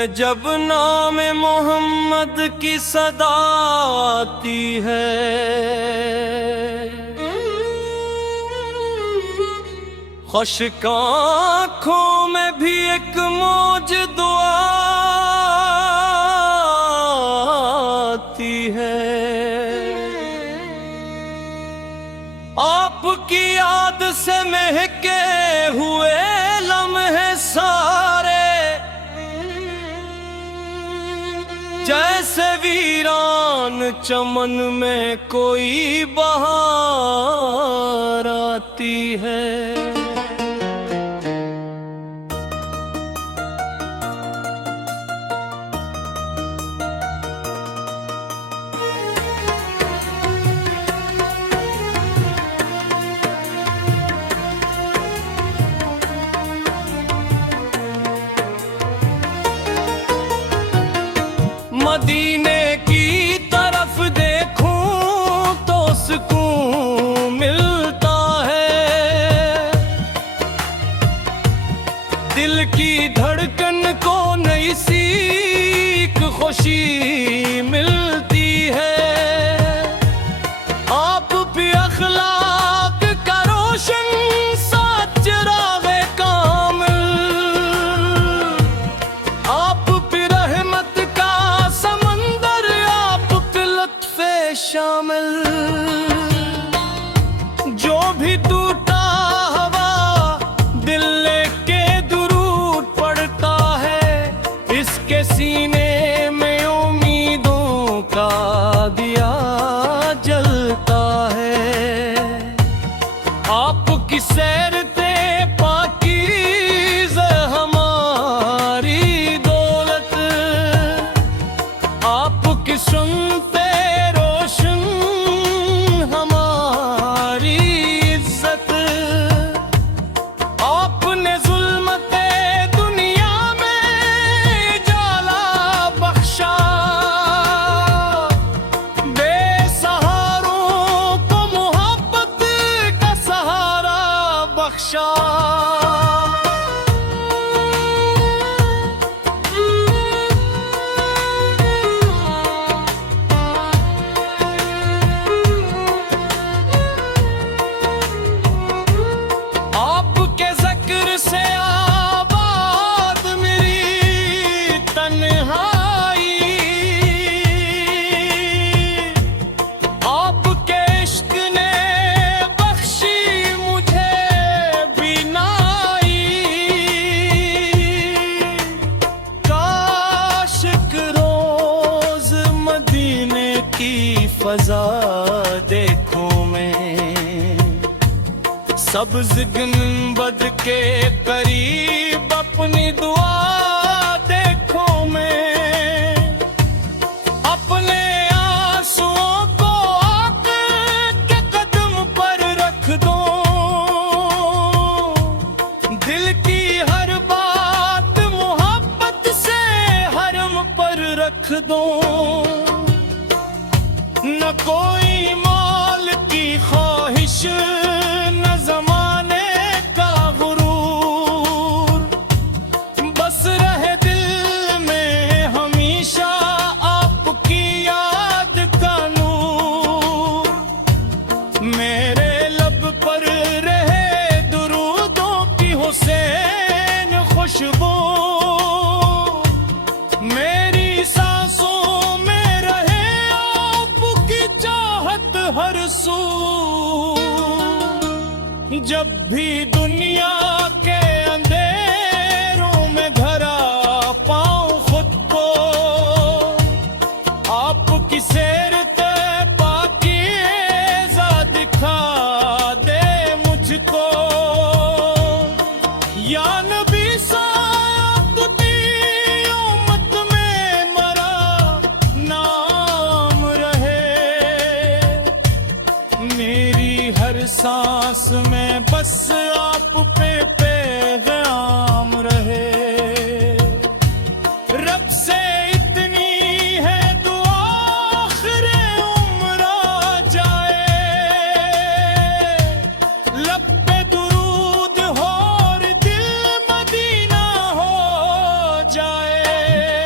में जब नाम मोहम्मद की सदा आती है, खुश्क आँखों में भी एक मौज दुआ आती है। आपकी याद से महके हुए लम्हे सारे, जैसे वीरान चमन में कोई बहार आती है। मदीने की तरफ देखूं तो सुकून मिलता है, दिल की धड़कन को नई सीख खुशी मिलती है। आप भी अखलाक का रोशन सा चिराग़े कामिल, आप भी रहमत का समंदर, आप भी लत्फ़े शामिल। जो भी टूटा हवा दिल लेके दुरूद पड़ता है, इसके सीने में उम्मीदों का दिया जलता है। आपकी सैरते पाकीज़ हमारी दौलत, आपकी सुनते रोशन हमारी इज्जत। आपने ज़ुल्मते दुनिया में जाला बख्शा, बेसहारों को मोहब्बत का सहारा बख्शा। आपके ज़िक्र से आबाद मेरी तन्हाई, आपके इश्क ने बख्शी मुझे बीनाई। काश एक रोज़ मदीने की फ़ज़ा देखूं मैं, सब्ज़ गुंबद के करीब अपनी दुआ देखो मैं। अपने आंसुओं को आका के कदम पर रख दो, दिल की हर बात मोहब्बत से हरम पर रख दो। न कोई माल की ख्वाहिश, न ज़माने का गुरूर, बस रहे दिल में हमेशा आपकी याद का नूर। मेरे लब पर रहे दुरूदों की हुसैन खुशबू, मेरी सांसों में रहे आपकी चाहत हर सू। जब भी दुनिया के अंधेरों में धरा पाऊं खुद को, आपकी सैरते पाकीज़ा दिखा दे मुझको। या नबी साक़ती उम्मत में मरा नाम रहे, मेरी हर सांस में बस आप पे पैगाम रहे। रब से इतनी है दुआ आखिरे उम्र आ जाए, लब पे दुरूद हो और दिल मदीना हो जाए।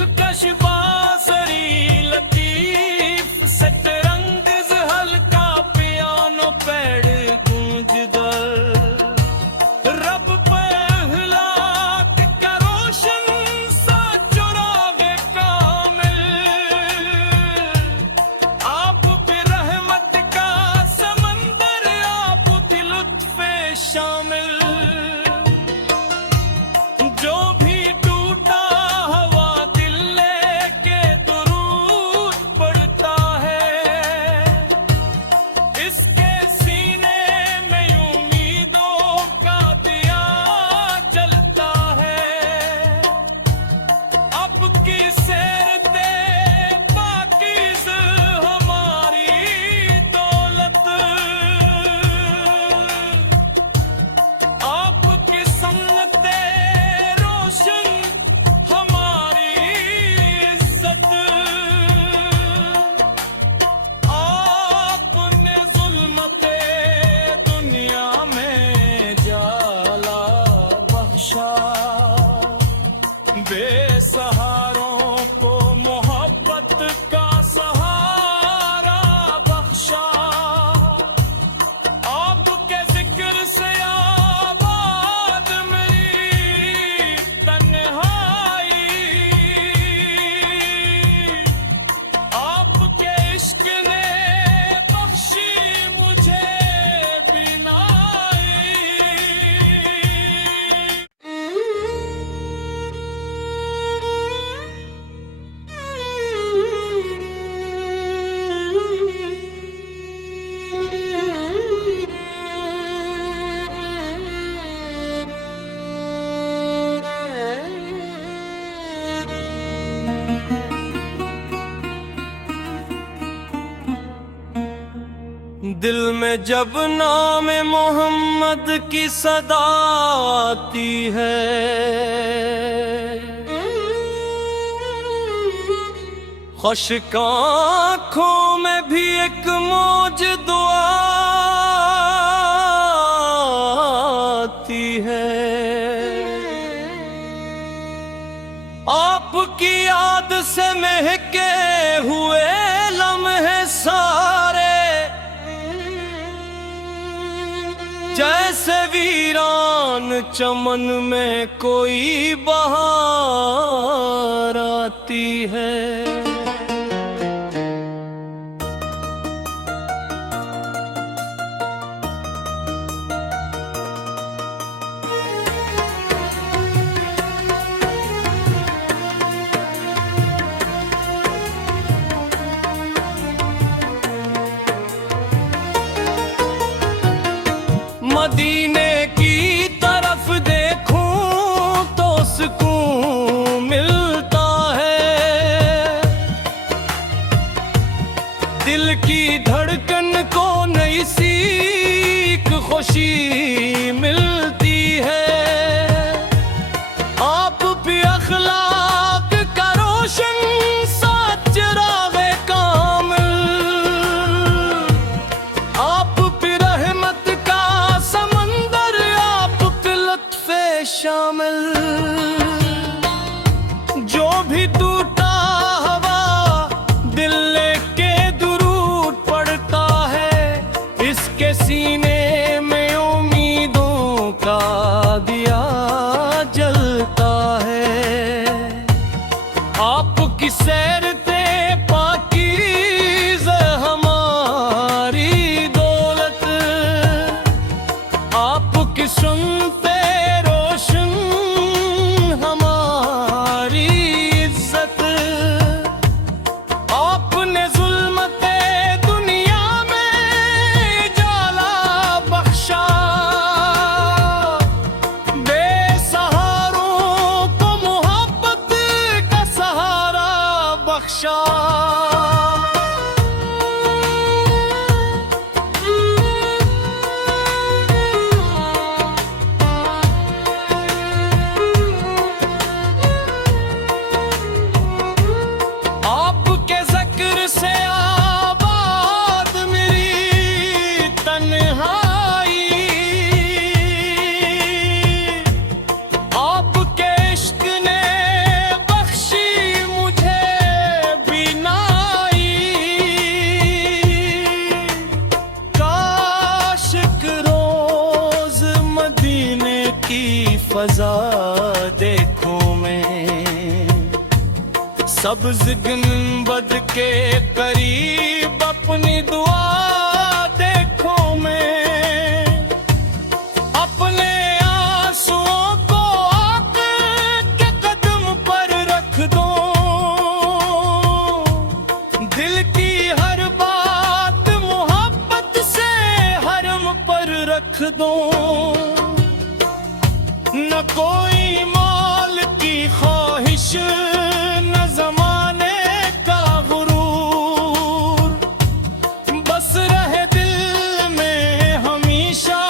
दिलकश बांसुरी लतीफ सतरंगिज़ हल्का पियानो पैड गूंजदड़ रब पहलाक का रोशन सा चुरागे कामिल आप भी रहमत का समंदर आप थी लुत्फ़े शामिल जो भी टूटा हवा दिल लेके दुरूद पड़ता है इसके सीने में उम्मीदों का दिया जलता है अब की सैरते पाकीज़ हमारी दौलत आपकी सन्नते रोशन हमारी इज्जत आपने जुल्मते दुनिया में जाला बख्शा बेसहारों को मोहब्बत का सहारा बख्शा आपके जिक्र से आबाद मेरी तन्हाई आपके इश्क ने बख्शी मुझे बीनाई दिल में जब नाम मोहम्मद की सदा आती है खुश्क आँखों में भी एक मौज दुआ आती है आपकी याद से महके हुए लम्हे सारे जैसे वीरान चमन में कोई बहार आती है मदीने की तरफ देखूं तो सुकून मिलता है दिल की धड़कन को नई सीख खुशी मिलती है आप भी अखलाक का रोशन सा चिरागे कामिल आप भी रहमत का समंदर आप भी लुत्फ़े शामिल जो भी टूटा हवा दिल लेके दुरूद पड़ता है इसके सीने में उम्मीदों का दिया जलता है आपकी सैरते पाकीज़ हमारी दौलत आपकी सुनते रोशन हमारी इज्जत आपने जुल्मते दुनिया में जाला बख्शा बेसहारों को मोहब्बत का सहारा बख्शा आपके ज़िक्र से आबाद मेरी तन्हाई आपके इश्क ने बख्शी फजा देखूं मैं, सब्ज़ गुंबद के करीब अपनी दुआ देखूं मैं, अपने आंसुओं को आके के कदम पर रख दूं, दिल की हर बात मोहब्बत से हरम पर रख दूं। न कोई माल की ख्वाहिश, न जमाने का गुरूर, बस रहे दिल में हमेशा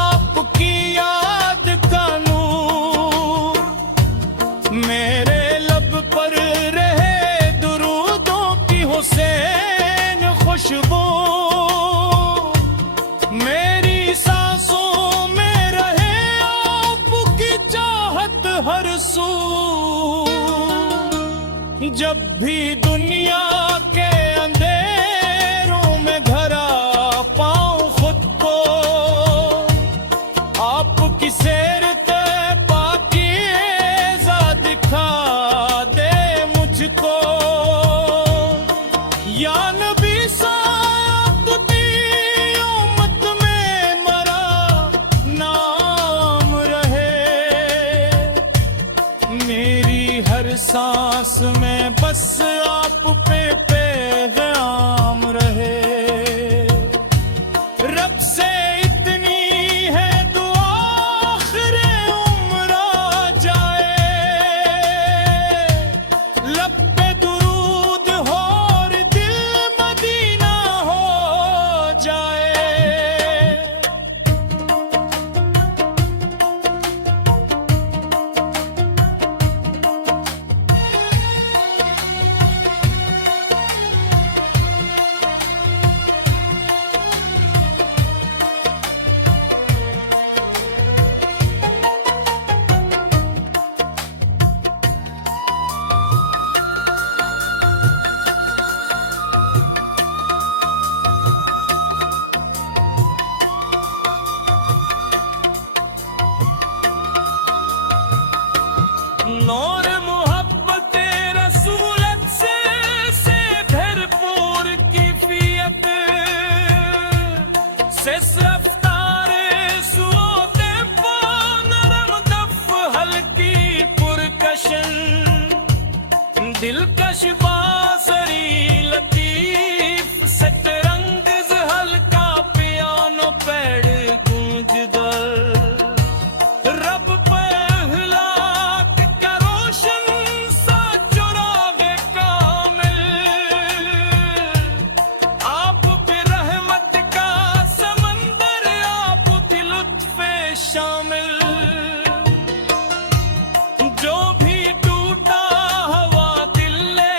आपकी याद का नूर। मेरे लब पर रहे दुरूदों की हुसैन खुशबू, मेरी सांसों में रहे आपकी चाहत हर सू। जब भी दुनिया के अंधेरों में घरा पाऊं खुद को, आपकी सैर पाकीज़ा दिखा दे मुझको। या नबी सादी उम्मत में मरा नाम रहे, मेरी हर सांस में बस आप पे पैगाम रहे। रब से इतनी है दुआ आखिरे उम्र आ जाए, लब पे दुरूद हो और दिल मदीना हो जाए। नूर मोहब्बत रसूलत से भरपूर कैफियत से रफ्तार सुओते पा नरम दफ हल्की पुरकशन, दिलकश बासरी लतीफ सतरंग हल्का पियानो पैड गूंजदर। रब शामिल जो भी टूटा हवा दिल ले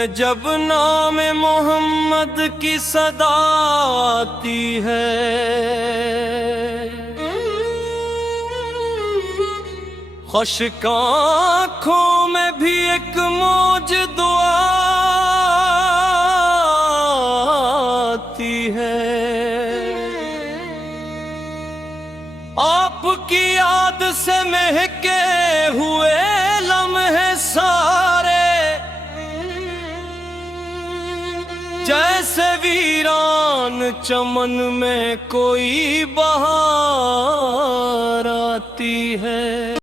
में जब नाम मोहम्मद की सदा आती है, खुश्क आँखों में भी एक मौज दुआ आती है। आपकी याद से महके हुए लम्हे सारे, जैसे वीरान चमन में कोई बहार आती है।